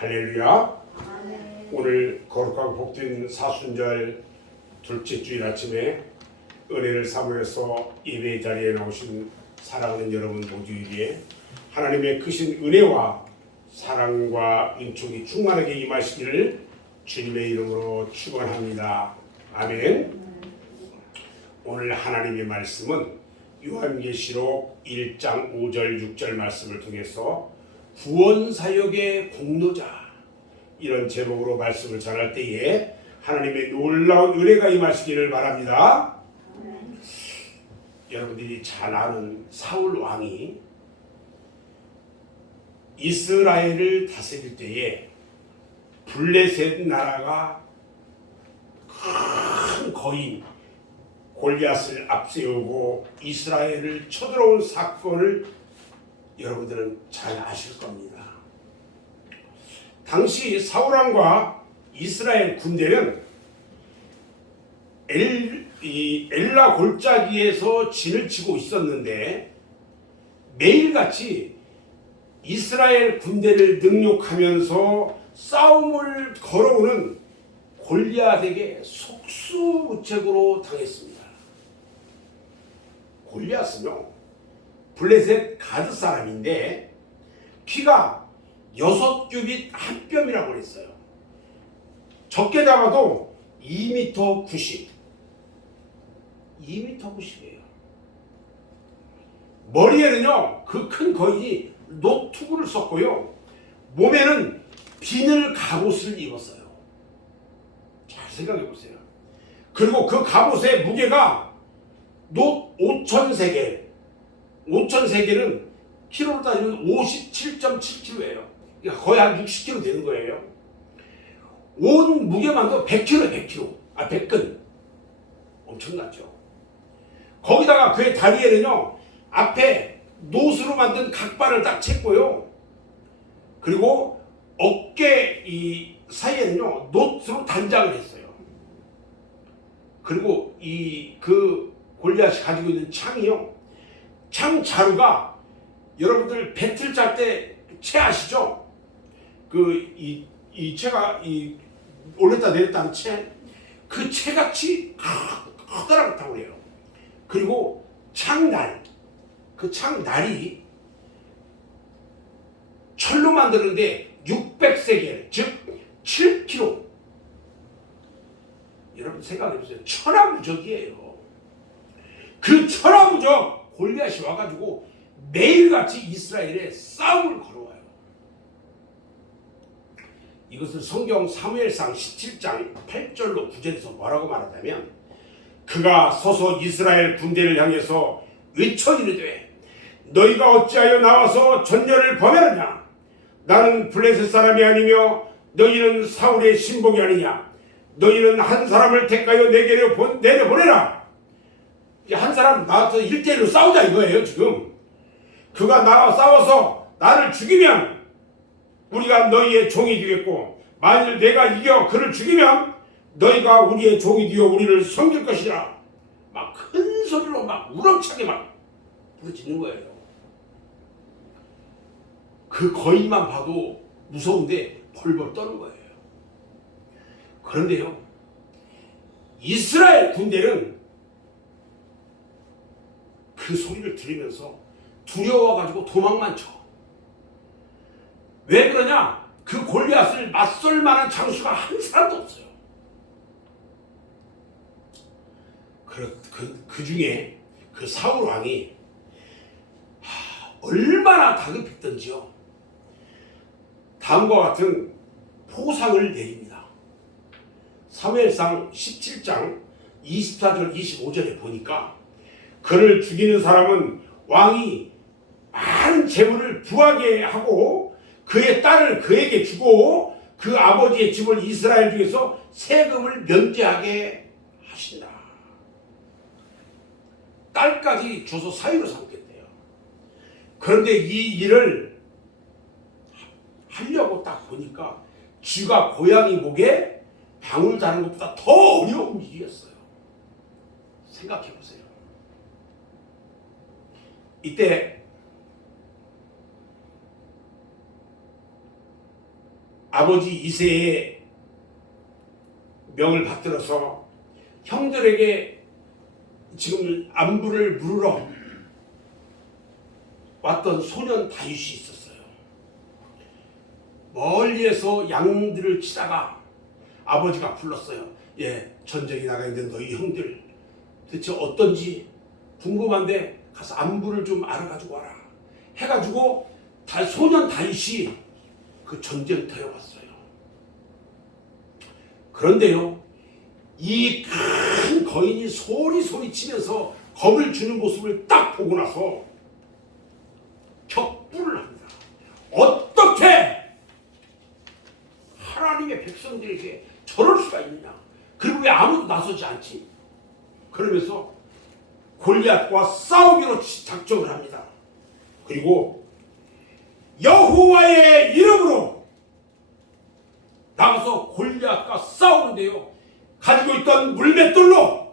할렐루야. 아멘. 오늘 거룩하고 복된 사순절 둘째 주일 아침에 은혜를 사모해서 예배 자리에 나오신 사랑하는 여러분 모두에게 하나님의 크신 은혜와 사랑과 은총이 충만하게 임하시기를 주님의 이름으로 축원합니다. 아멘. 오늘 하나님의 말씀은 요한계시록 1장 5절 6절 말씀을 통해서 구원사역의 공로자, 이런 제목으로 말씀을 전할 때에 하나님의 놀라운 은혜가 임하시기를 바랍니다. 여러분들이 잘 아는 사울 왕이 이스라엘을 다스릴 때에 블레셋 나라가 큰 거인 골리앗을 앞세우고 이스라엘을 쳐들어온 사건을 여러분들은 잘 아실 겁니다. 당시 사울왕과 이스라엘 군대는 엘라 골짜기에서 진을 치고 있었는데 매일같이 이스라엘 군대를 능욕하면서 싸움을 걸어오는 골리앗에게 속수무책으로 당했습니다. 골리앗은요, 블레셋 가드 사람인데 키가 6규빗 한 뼘이라고 했어요. 적게 잡아도 2m 90. 2m 90이에요. 머리에는요, 그 큰 거인이 노트구를 썼고요. 몸에는 비늘 갑옷을 입었어요. 잘 생각해 보세요. 그리고 그 갑옷의 무게가 5,000세겔. 5,000세겔은 키로로 따지면 57.7kg예요. 그러니까 거의 한 60kg 되는 거예요. 온 무게만도 100kg, 100근. 엄청나죠. 거기다가 그의 다리에는요, 앞에 노스로 만든 각발을 딱 챘고요. 그리고 어깨 이 사이에는요, 노스로 단장을 했어요. 그리고 그 골리앗이 가지고 있는 창이요, 창 자루가 여러분들 배틀 짤 때 채 아시죠? 이 채가 올렸다 내렸다 하는 채, 그 채같이 커다랗다고 그래요. 그리고 창날, 그 창날이 철로 만드는데 600세겔, 즉 7kg. 여러분 생각해보세요. 천하무적이에요. 그 천하무적 골리앗이 와가지고 매일같이 이스라엘에 싸움을 걸어와요. 이것을 성경 사무엘상 17장 8절로 9절에서 뭐라고 말하냐면, 그가 서서 이스라엘 군대를 향해서 외쳐 이르되, 너희가 어찌하여 나와서 전열을 범하느냐? 나는 블레셋 사람이 아니며 너희는 사울의 신복이 아니냐? 너희는 한 사람을 택하여 내게로 내려보내라. 한 사람 나와서 1대1로 싸우자 이거예요. 지금 그가 나와 싸워서 나를 죽이면 우리가 너희의 종이 되겠고, 만일 내가 이겨 그를 죽이면 너희가 우리의 종이 되어 우리를 섬길 것이라. 막 큰 소리로 막 우렁차게 막 부르짖는 거예요. 그 거인만 봐도 무서운데 벌벌 떠는 거예요. 그런데요, 이스라엘 군대는 그 소리를 들으면서 두려워가지고 도망만 쳐. 왜 그러냐? 그 골리앗을 맞설 만한 장수가 한 사람도 없어요. 그 중에 그 사울 왕이 얼마나 다급했던지요, 다음과 같은 포상을 내립니다. 사무엘상 17장 24절 25절에 보니까, 그를 죽이는 사람은 왕이 많은 재물을 부하게 하고 그의 딸을 그에게 주고 그 아버지의 집을 이스라엘 중에서 세금을 면제하게 하신다. 딸까지 줘서 사위로 삼겠대요. 그런데 이 일을 하려고 딱 보니까 쥐가 고양이 목에 방울 다는 것보다 더 어려운 일이었어요. 생각해 보세요. 이때 아버지 이새의 명을 받들어서 형들에게 지금 안부를 물으러 왔던 소년 다윗이 있었어요. 멀리에서 양들을 치다가 아버지가 불렀어요. 예, 전쟁이 나가 있는 너희 형들 대체 어떤지 궁금한데 가서 안부를 좀 알아가지고 와라 해가지고 소년 다윗이 그 전쟁터에 왔어요. 그런데요, 이 큰 거인이 소리치면서 겁을 주는 모습을 딱 보고 나서 격분을 합니다. 어떻게 하나님의 백성들에게 저럴 수가 있느냐? 그리고 왜 아무도 나서지 않지? 그러면서 골리앗과 싸우기로 작정을 합니다. 그리고 여호와의 이름으로 나가서 골리앗과 싸우는데요, 가지고 있던 물맷돌로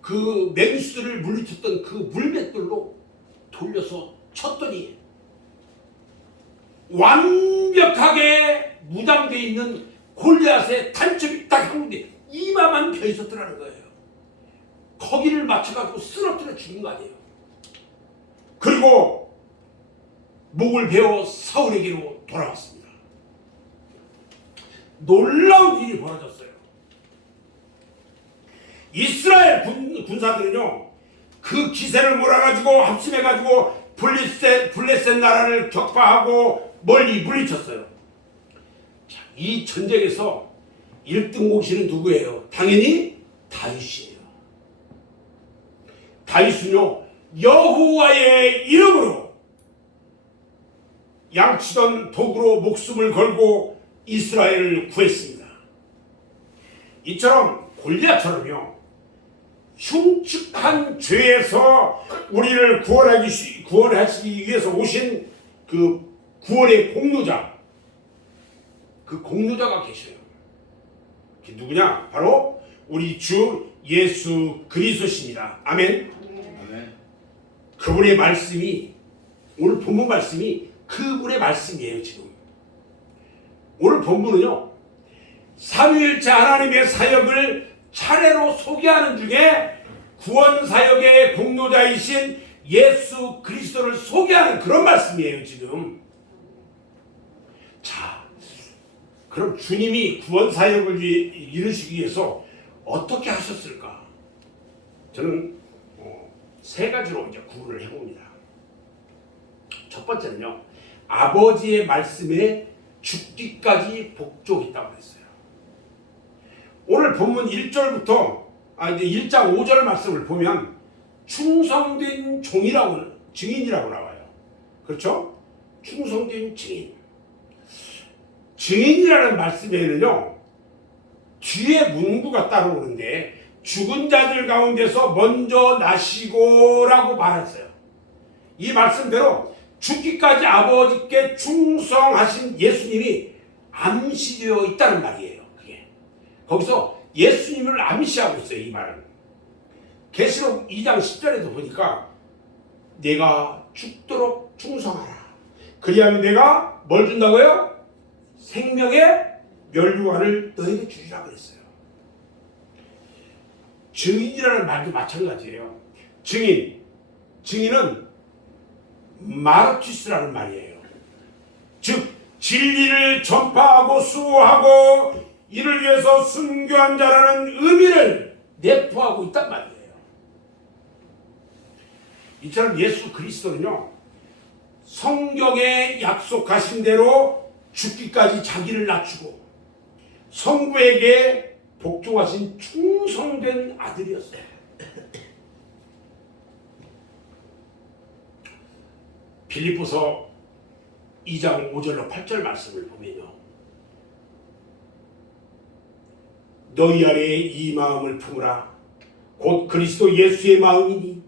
그 맹수들을 물리쳤던 그 물맷돌로 돌려서 쳤더니 완벽하게 무장되어 있는 골리앗의 단점이 딱 한 군데 이마만 펴 있었더라는 거예요. 거기를 맞춰가지고 쓰러뜨려 죽인 거 아니에요. 그리고 목을 베어 사울에게로 돌아왔습니다. 놀라운 일이 벌어졌어요. 이스라엘 군사들은요, 그 기세를 몰아가지고 합심해가지고 블레셋 나라를 격파하고 멀리 물리쳤어요. 자, 이 전쟁에서 1등 공신은 누구예요? 당연히 다윗이에요. 다윗은요, 여호와의 이름으로 양치던 도구로 목숨을 걸고 이스라엘을 구했습니다. 이처럼 골리앗처럼요, 흉측한 죄에서 우리를 구원하시기 위해서 오신 그 구원의 공로자, 그 공로자가 계셔요. 그게 누구냐? 바로 우리 주 예수 그리스도십니다. 아멘. 아멘. 그분의 말씀이, 오늘 본문 말씀이 그분의 말씀이에요. 지금 오늘 본문은요, 삼위일체 하나님의 사역을 차례로 소개하는 중에 구원 사역의 공로자이신 예수 그리스도를 소개하는 그런 말씀이에요. 지금 자, 그럼 주님이 구원 사역을 이루시기 위해서 어떻게 하셨을까? 저는 세 가지로 이제 구분을 해봅니다. 첫 번째는요, 아버지의 말씀에 죽기까지 복종했다고 했어요. 오늘 본문 1절부터 이제 1장 5절 말씀을 보면 충성된 증인이라고 나와요. 그렇죠? 충성된 증인. 증인이라는 말씀에는요, 뒤에 문구가 따라오는데 죽은 자들 가운데서 먼저 나시고라고 말했어요. 이 말씀대로 죽기까지 아버지께 충성하신 예수님이 암시되어 있다는 말이에요. 그게 거기서 예수님을 암시하고 있어요. 이 말은 계시록 2장 10절에도 보니까 내가 죽도록 충성하라, 그리하면 내가 뭘 준다고요? 생명의 면류관을 너에게 주리라 그랬어요. 증인이라는 말도 마찬가지예요. 증인은 마르투스라는 말이에요. 즉 진리를 전파하고 수호하고 이를 위해서 순교한 자라는 의미를 내포하고 있단 말이에요. 이처럼 예수 그리스도는요, 성경에 약속하신 대로 죽기까지 자기를 낮추고 성부에게 복종하신 충성된 아들이었어요. 빌립보서 2장 5절로 8절 말씀을 보면요, 너희 아래에 이 마음을 품으라. 곧 그리스도 예수의 마음이니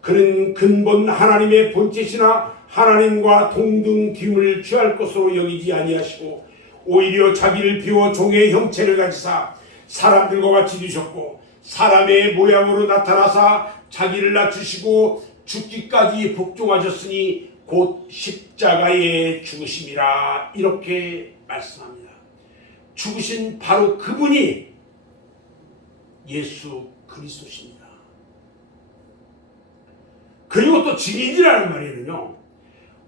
그는 근본 하나님의 본체시나 하나님과 동등 됨을 취할 것으로 여기지 아니하시고 오히려 자기를 비워 종의 형체를 가지사 사람들과 같이 되셨고 사람의 모양으로 나타나사 자기를 낮추시고 죽기까지 복종하셨으니 곧 십자가의 죽으심이라 이렇게 말씀합니다. 죽으신 바로 그분이 예수 그리스도십니다. 그리고 또 증인이라는 말에는요,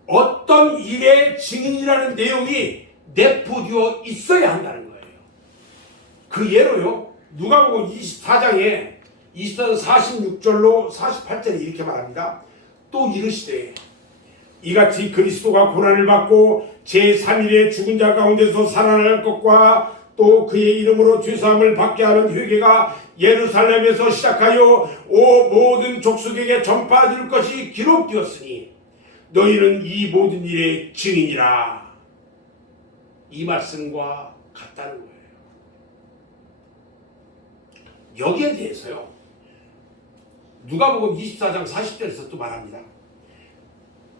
어떤 일의 증인이라는 내용이 내포되어 있어야 한다는 거예요. 그 예로요, 누가복음 24장에 24장 46절로 48절에 이렇게 말합니다. 또 이르시되 이같이 그리스도가 고난을 받고 제3일에 죽은 자 가운데서 살아날 것과 또 그의 이름으로 죄사함을 받게 하는 회개가 예루살렘에서 시작하여 오 모든 족속에게 전파될 것이 기록되었으니 너희는 이 모든 일의 증인이라. 이 말씀과 같다는 거예요. 여기에 대해서요, 누가복음 24장 40절에서 또 말합니다.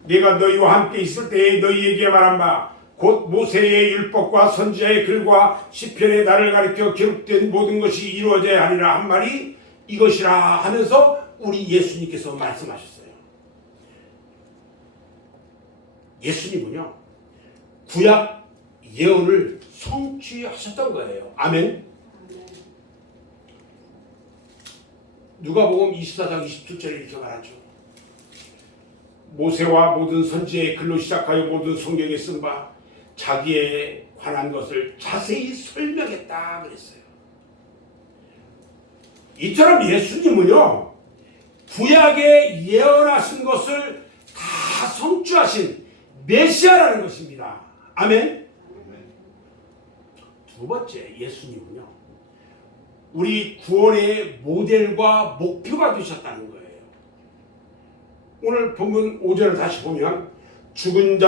내가 너희와 함께 있을 때에 너희에게 말한 바 곧 모세의 율법과 선지자의 글과 시편의 나를 가리켜 기록된 모든 것이 이루어져야 하리라 한 말이 이것이라 하면서 우리 예수님께서 말씀하셨어요. 예수님은요, 구약 예언을 성취하셨던 거예요. 아멘. 누가복음 24장 27절에 이렇게 말하죠. 모세와 모든 선지의 글로 시작하여 모든 성경에 쓴 바 자기에 관한 것을 자세히 설명했다 그랬어요. 이처럼 예수님은요, 구약에 예언하신 것을 다 성취하신 메시아라는 것입니다. 아멘. 두 번째, 예수님은요, 우리 구원의 모델과 목표가 되셨다는 거예요. 오늘 본문 5절을 다시 보면 죽은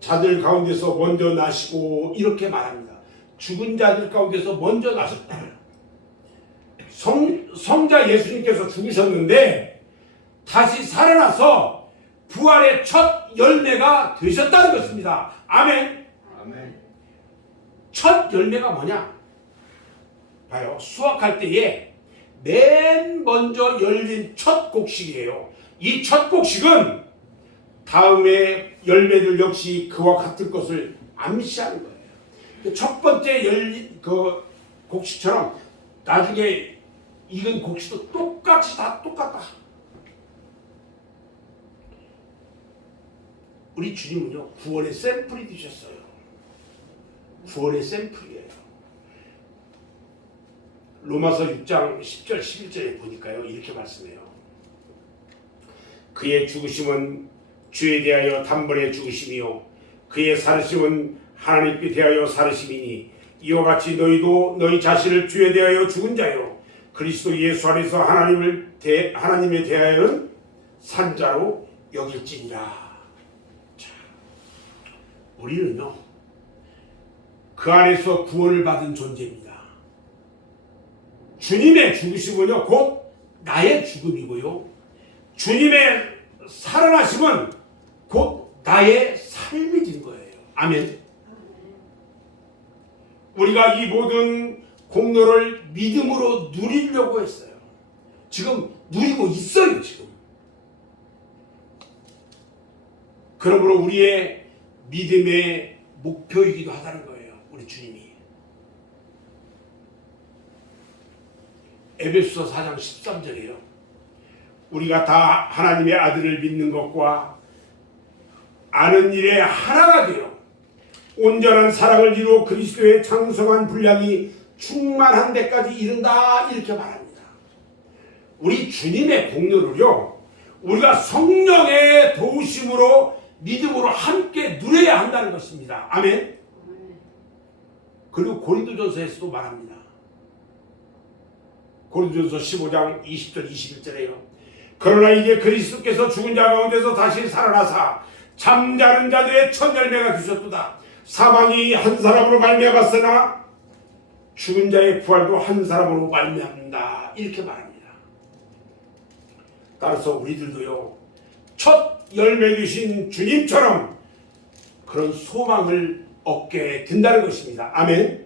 자들 가운데서 먼저 나시고 이렇게 말합니다. 죽은 자들 가운데서 먼저 나셨다. 성자 예수님께서 죽으셨는데 다시 살아나서 부활의 첫 열매가 되셨다는 것입니다. 아멘. 아멘. 첫 열매가 뭐냐? 봐요. 수확할 때에 맨 먼저 열린 첫 곡식이에요. 이 첫 곡식은 다음에 열매들 역시 그와 같을 것을 암시하는 거예요. 첫 번째 열린 그 곡식처럼 나중에 익은 곡식도 똑같이 다 똑같다. 우리 주님은요, 구원의 샘플이 되셨어요. 구원의 샘플이에요. 로마서 6장 10절 11절에 보니까요, 이렇게 말씀해요. 그의 죽으심은 주에 대하여 단번에 죽으심이요 그의 살으심은 하나님께 대하여 살으심이니 이와 같이 너희도 너희 자신을 주에 대하여 죽은 자요 그리스도 예수 안에서 하나님에 대하여는 산 자로 여길지니라. 자, 우리는요, 그 안에서 구원을 받은 존재입니다. 주님의 죽으심은요, 곧 나의 죽음이고요, 주님의 살아나심은 곧 나의 삶이 된 거예요. 아멘. 우리가 이 모든 공로를 믿음으로 누리려고 했어요. 지금 누리고 있어요. 지금. 그러므로 우리의 믿음의 목표이기도 하다는 거예요. 우리 주님이. 에베소서 4장 13절이에요. 우리가 다 하나님의 아들을 믿는 것과 아는 일에 하나가 되어 온전한 사랑을 이루어 그리스도의 장성한 분량이 충만한 데까지 이른다 이렇게 말합니다. 우리 주님의 공로를요, 우리가 성령의 도우심으로 믿음으로 함께 누려야 한다는 것입니다. 아멘. 그리고 고린도전서에서도 말합니다. 고린도전서 15장 20절 21절에요. 그러나 이제 그리스도께서 죽은 자 가운데서 다시 살아나사 잠자는 자들의 첫 열매가 되셨도다. 사망이 한 사람으로 말미암았으나 죽은 자의 부활도 한 사람으로 말미암는다 이렇게 말합니다. 따라서 우리들도요, 첫 열매 주신 주님처럼 그런 소망을 얻게 된다는 것입니다. 아멘.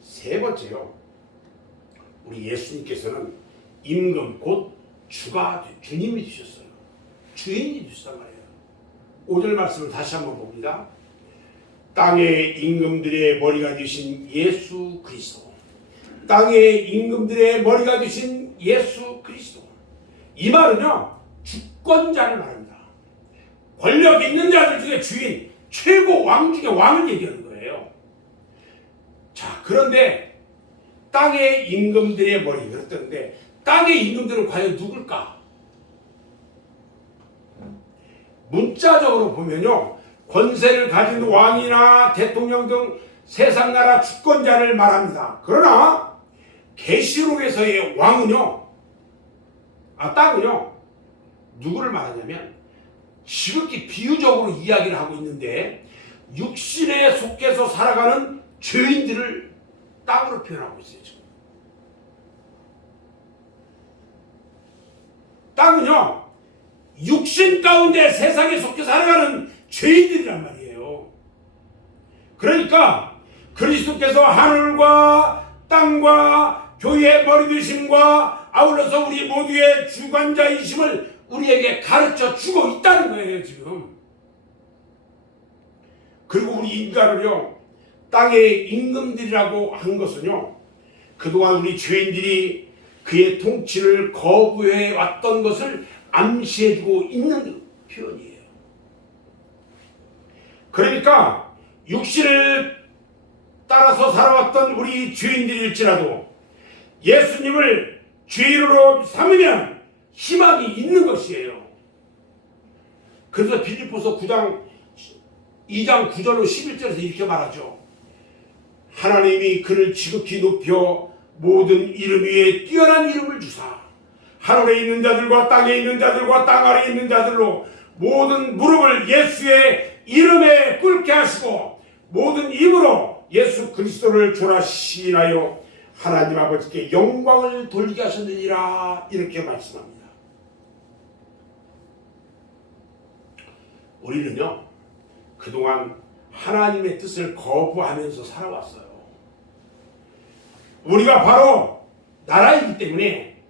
세 번째요, 우리 예수님께서는 임금 곧 주님이 되셨어요. 주인이 되셨단 말이에요. 5절 말씀을 다시 한번 봅니다. 땅의 임금들의 머리가 되신 예수 그리스도. 땅의 임금들의 머리가 되신 예수 그리스도. 이 말은요, 주권자를 말합니다. 권력 있는 자들 중에 주인, 최고 왕 중에 왕을 얘기하는 거예요. 자, 그런데 땅의 임금들의 머리, 그랬던데 땅의 임금들은 과연 누굴까? 문자적으로 보면요, 권세를 가진 왕이나 대통령 등 세상 나라 주권자를 말합니다. 그러나 계시록에서의 왕은요, 땅은요, 누구를 말하냐면 지극히 비유적으로 이야기를 하고 있는데 육신에 속해서 살아가는 죄인들을 땅으로 표현하고 있어요. 지금. 땅은요, 육신 가운데 세상에 속해 살아가는 죄인들이란 말이에요. 그러니까 그리스도께서 하늘과 땅과 교회의 머리 되심과 아울러서 우리 모두의 주관자이심을 우리에게 가르쳐 주고 있다는 거예요, 지금. 그리고 우리 인간을요, 땅의 임금들이라고 한 것은요, 그동안 우리 죄인들이 그의 통치를 거부해 왔던 것을 암시해주고 있는 표현이에요. 그러니까 육신을 따라서 살아왔던 우리 죄인들일지라도 예수님을 죄인으로 삼으면 희망이 있는 것이에요. 그래서 빌립보서 2장 9절로 11절에서 이렇게 말하죠. 하나님이 그를 지극히 높여 모든 이름 위에 뛰어난 이름을 주사 하늘에 있는 자들과 땅에 있는 자들과 땅 아래에 있는 자들로 모든 무릎을 예수의 이름에 꿇게 하시고 모든 입으로 예수 그리스도를 주라 시인하여 하나님 아버지께 영광을 돌리게 하셨느니라, 이렇게 말씀합니다. 우리는요, 그동안 하나님의 뜻을 거부하면서 살아왔어요. 우리가 바로 나라이기 때문에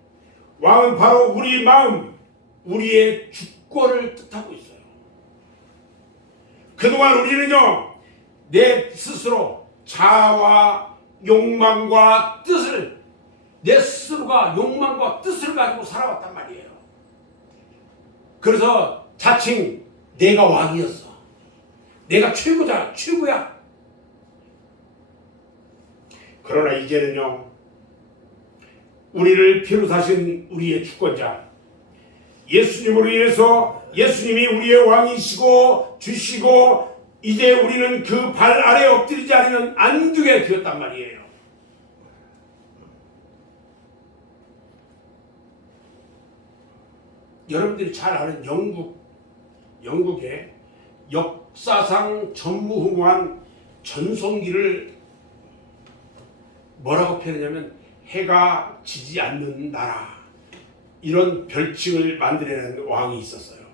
왕은 바로 우리 마음, 우리의 주권을 뜻하고 있어요. 그동안 우리는요, 내 스스로 자아와 욕망과 뜻을, 내 스스로가 욕망과 뜻을 가지고 살아왔단 말이에요. 그래서 자칭 내가 왕이었어, 내가 최고야. 그러나 이제는요, 우리를 비롯하신 우리의 주권자 예수님으로 인해서 예수님이 우리의 왕이시고 주시고 이제 우리는 그 발 아래 엎드리지 않으면 안 되게 되었단 말이에요. 여러분들이 잘 아는 영국의 역사상 전무후무한 전성기를 뭐라고 표현하냐면 해가 지지 않는 나라, 이런 별칭을 만들어낸 왕이 있었어요.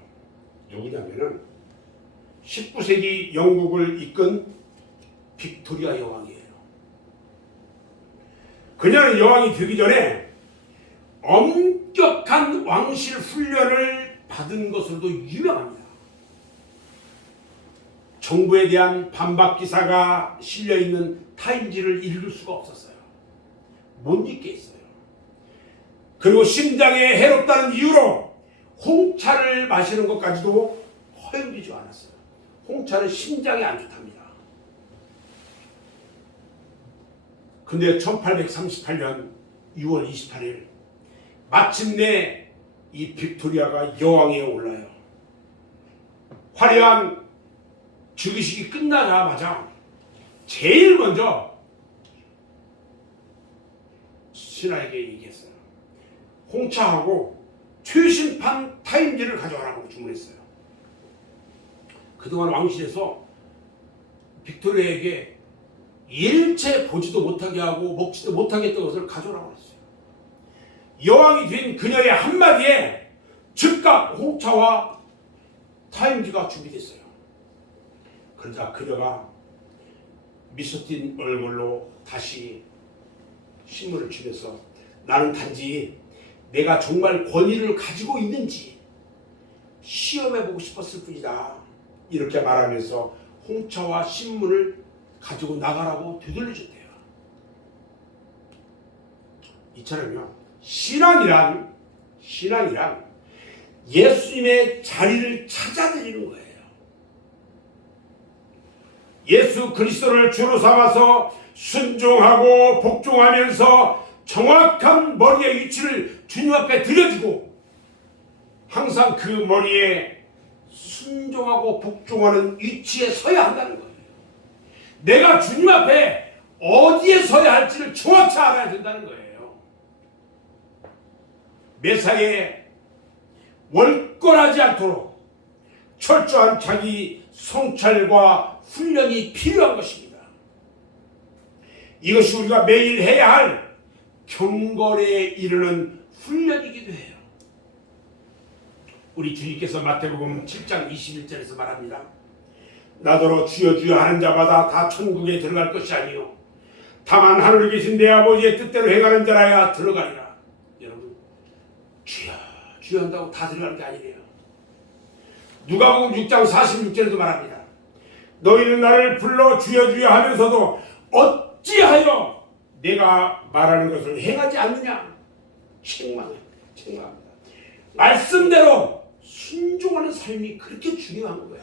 누구냐면은 19세기 영국을 이끈 빅토리아 여왕이에요. 그녀는 여왕이 되기 전에 엄격한 왕실 훈련을 받은 것으로도 유명합니다. 정부에 대한 반박 기사가 실려있는 타임지를 읽을 수가 없었어요. 못 읽게 했어요. 그리고 심장에 해롭다는 이유로 홍차를 마시는 것까지도 허용되지 않았어요. 홍차는 심장에 안 좋답니다. 근데 1838년 6월 28일 마침내 이 빅토리아가 여왕에 올라요. 화려한 즉위식이 끝나자마자 제일 먼저 신하에게 얘기했어요. 홍차하고 최신판 타임지를 가져와라고 주문했어요. 그동안 왕실에서 빅토리아에게 일체 보지도 못하게 하고 먹지도 못하게 했던 것을 가져오라고 했어요. 여왕이 된 그녀의 한마디에 즉각 홍차와 타임지가 준비됐어요. 그러자 그녀가 미소 띈 얼굴로 다시 신문을 주면서 나는 단지 내가 정말 권위를 가지고 있는지 시험해보고 싶었을 뿐이다. 이렇게 말하면서 홍차와 신문을 가지고 나가라고 되돌려줬대요. 이처럼요, 신앙이란 예수님의 자리를 찾아드리는 거예요. 예수 그리스도를 주로 삼아서 순종하고 복종하면서 정확한 머리의 위치를 주님 앞에 들여주고 항상 그 머리에 순종하고 복종하는 위치에 서야 한다는 거예요. 내가 주님 앞에 어디에 서야 할지를 정확히 알아야 된다는 거예요. 매사에 월권하지 않도록 철저한 자기 성찰과 훈련이 필요한 것입니다. 이것이 우리가 매일 해야 할 경건에 이르는 훈련이기도 해요. 우리 주님께서 마태복음 7장 21절에서 말합니다. 나더러 주여 주여 하는 자마다 다 천국에 들어갈 것이 아니요 다만 하늘에 계신 내 아버지의 뜻대로 행하는 자라야 들어가리라. 여러분, 주여 주여 한다고 다 들어가는 게 아니래요. 누가복음 6장 46절에도 말합니다. 너희는 나를 불러 주여 주여 하면서도 어찌하여 내가 말하는 것을 행하지 않느냐. 책망합니다. 말씀대로 순종하는 삶이 그렇게 중요한 거예요.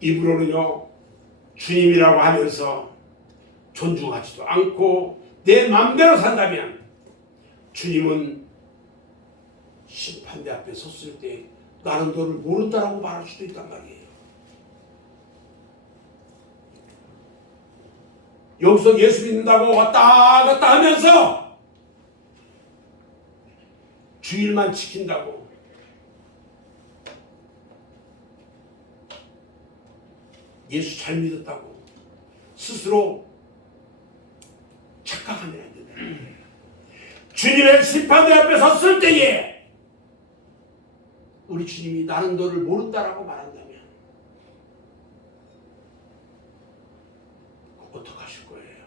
입으로는요, 주님이라고 하면서 존중하지도 않고 내 마음대로 산다면 주님은 심판대 앞에 섰을 때 나는 너를 모른다라고 말할 수도 있단 말이에요. 여기서 예수 믿는다고 왔다 갔다 하면서 주일만 지킨다고 예수 잘 믿었다고 스스로 착각하면 안 된다. 주님의 심판대 앞에 섰을 때에 우리 주님이 나는 너를 모른다라고 말한다면 어떡하실 거예요?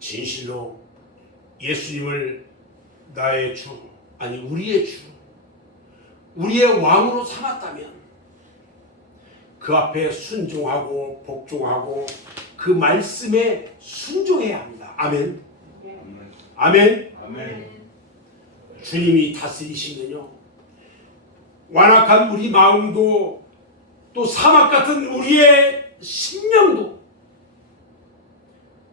진실로 예수님을 나의 주, 아니 우리의 주, 우리의 왕으로 삼았다면 그 앞에 순종하고 복종하고 그 말씀에 순종해야 합니다. 아멘. 아멘. 아멘. 주님이 다스리시면요, 완악한 우리 마음도 또 사막 같은 우리의 심령도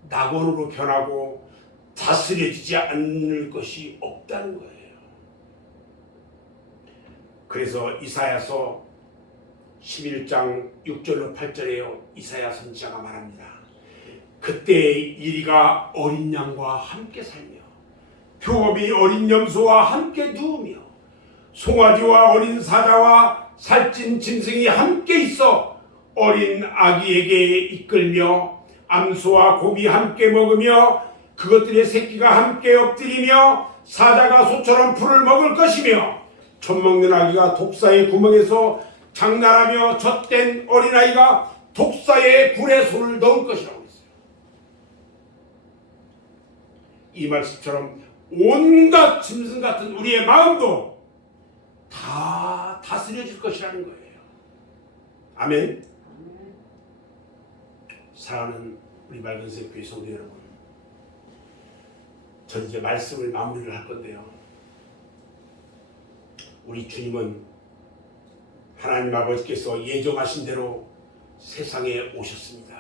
낙원으로 변하고 다스려지지 않을 것이 없다는 거예요. 그래서 이사야서 11장 6절로 8절에 이사야 선지자가 말합니다. 그때의 이리가 어린 양과 함께 살며 표범이 어린 염소와 함께 누우며 송아지와 어린 사자와 살찐 짐승이 함께 있어 어린 아기에게 이끌며 암소와 곰이 함께 먹으며 그것들의 새끼가 함께 엎드리며 사자가 소처럼 풀을 먹을 것이며 젖먹는 아기가 독사의 구멍에서 장난하며 젖된 어린아이가 독사의 굴에 손을 넣을 것이라고 했어요. 이 말씀처럼 온갖 짐승 같은 우리의 마음도 다 다스려질 것이라는 거예요. 아멘. 사랑하는 우리 맑은색 교회 성도 여러분, 전 이제 말씀을 마무리를 할 건데요, 우리 주님은 하나님 아버지께서 예정하신 대로 세상에 오셨습니다.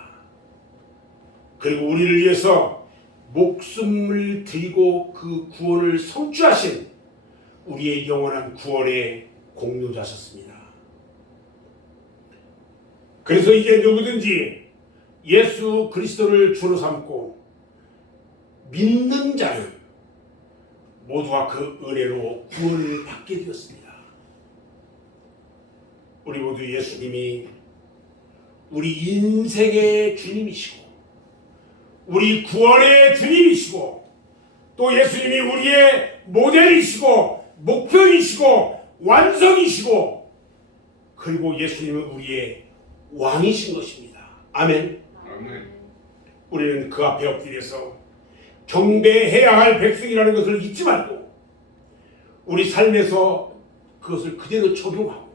그리고 우리를 위해서 목숨을 드리고 그 구원을 성취하신 우리의 영원한 구원의 공로자셨습니다. 그래서 이제 누구든지 예수 그리스도를 주로 삼고 믿는 자는 모두가 그 은혜로 구원을 받게 되었습니다. 우리 모두 예수님이 우리 인생의 주님이시고 우리 구원의 주님이시고 또 예수님이 우리의 모델이시고 목표이시고 완성이시고 그리고 예수님은 우리의 왕이신 것입니다. 아멘. 아멘. 우리는 그 앞에 엎드려서 경배해야 할 백성이라는 것을 잊지 말고 우리 삶에서 그것을 그대로 적용하고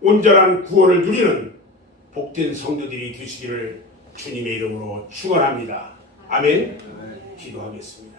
온전한 구원을 누리는 복된 성도들이 되시기를 주님의 이름으로 축원합니다. 아멘. 기도하겠습니다.